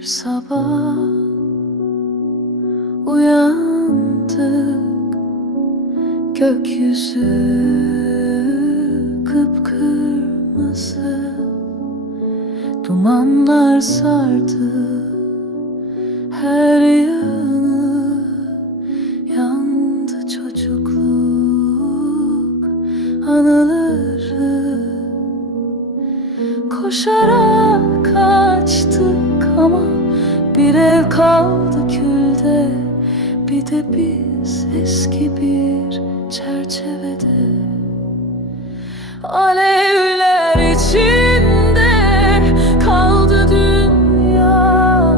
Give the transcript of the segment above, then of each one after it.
Bir sabah uyandık Gökyüzü kıpkırmızı Dumanlar sardı her yanı Yandı çocukluk anıları. Koşarak kaçtık ama bir ev kaldı külde Bir de biz eski bir çerçevede. Alevler içinde kaldı dünya.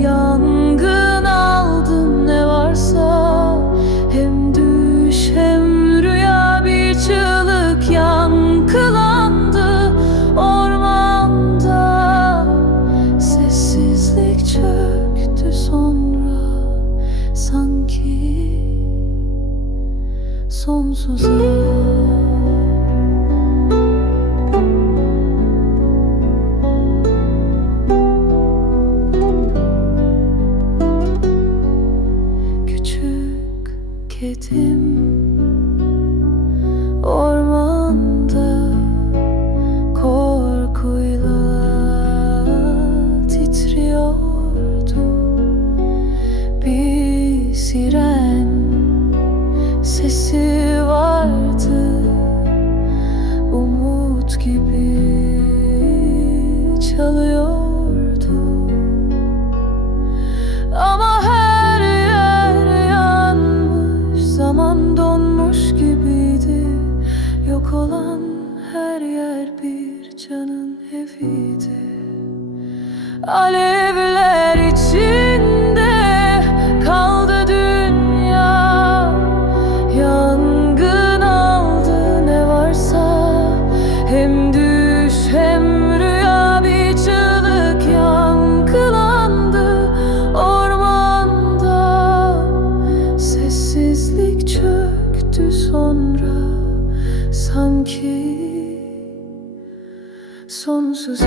Yangın aldı ne varsa Hem düş sonsuza. Küçük kedim Alevler içinde kaldı dünya. Yangın aldı ne varsa Hem düş hem rüya bir çığlık yankılandı Ormanda. Sessizlik çöktü sonra Sanki sonsuza